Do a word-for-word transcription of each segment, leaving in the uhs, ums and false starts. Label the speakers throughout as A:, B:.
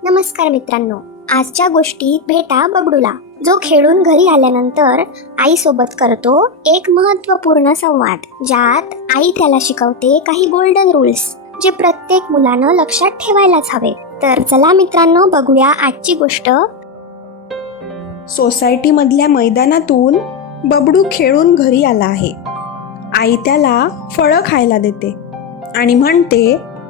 A: नमस्कार मित्रांनो, आजच्या गोष्टीत भेटा बबडूला, जो खेळून घरी आल्यानंतर आईसोबत करतो एक महत्त्वपूर्ण संवाद, ज्यात आई त्याला शिकवते काही गोल्डन रूल्स जे प्रत्येक मुलानं लक्षात ठेवायलाच हवे. तर चला मित्रांनो, बघूया आजची गोष्ट.
B: सोसायटीमधल्या मैदानातून बबडू खेळून घरी आला आहे. आई त्याला फळं खायला देते आणि म्हणते,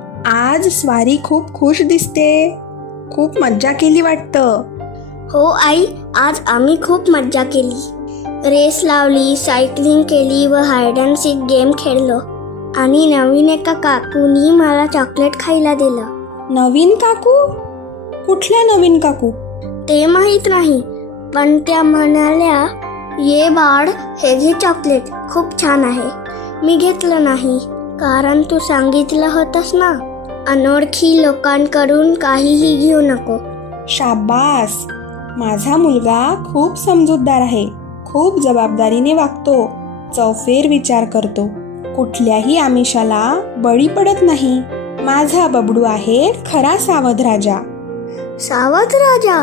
B: आज स्वारी खूप खुश दिसते, खूप मज्जा केली वाटतं.
C: हो आई, आज आम्ही खूप मज्जा केली. रेस लावली, सायकलिंग केली व हायड अँड सीक गेम खेळलो. आणि नवीन एका काकूनी मला चॉकलेट खायला दिलं.
B: नवीन काकू? कुठल्या नवीन काकू?
C: ते माहीत नाही, पण त्या म्हणाल्या, ये बाळ, हे घे चॉकलेट, खूप छान आहे. मी घेतलं नाही, कारण तू सांगितलं होतंस ना, अनोळखी लोकांकडून काहीही घेऊ नको.
B: शाबास, माझा मुलगा खूप समजूतदार आहे, खूप जबाबदारीने वागतो, चौफेर विचार करतो, कुठल्याही आमिषाला बळी पडत नाही. माझा बबडू आहे खरा सावध राजा.
C: सावध राजा?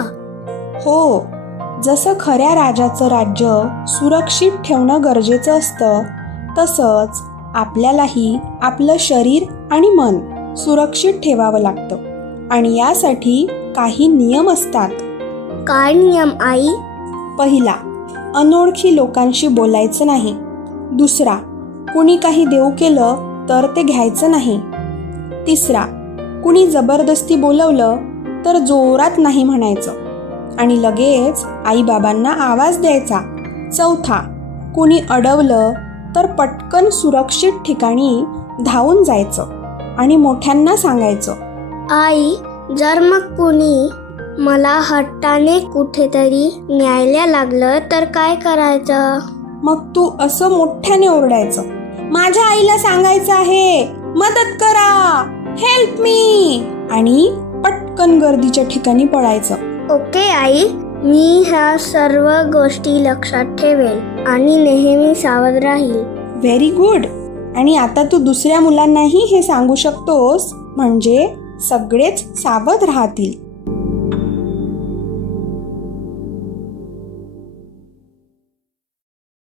B: हो, जसं खऱ्या राजाचं राज्य सुरक्षित ठेवणं गरजेचं असतं, तसंच आपल्यालाही आपलं शरीर आणि मन सुरक्षित ठेवावं लागतं. आणि यासाठी काही नियम असतात.
C: काय नियम आई?
B: पहिला, अनोळखी लोकांशी बोलायचं नाही. दुसरा, कुणी काही देऊ केलं तर ते घ्यायचं नाही. तिसरा, कुणी जबरदस्ती बोलवलं तर जोरात नाही म्हणायचं आणि लगेच आईबाबांना आवाज द्यायचा. चौथा, कुणी अडवलं तर पटकन सुरक्षित ठिकाणी धावून जायचं आणि मोठ्यांना सांगायचं.
C: आई, जर मग कोणी मला हट्टाने कुठेतरी न्यायला लागलं तर काय करायचं?
B: मग तू असं मोठ्याने ओरडायचं, माझ्या आईला सांगायचं आहे, मदत करा, हेल्प मी, आणि पटकन गर्दीच्या ठिकाणी पळायचं.
C: ओके आई, मी ह्या सर्व गोष्टी लक्षात ठेवेल आणि नेहमी सावध राहील.
B: Very good. आणि आता तू दुसऱ्या मुलांनाही हे सांगू शकतोस, म्हणजे सगळेच सावध राहतील.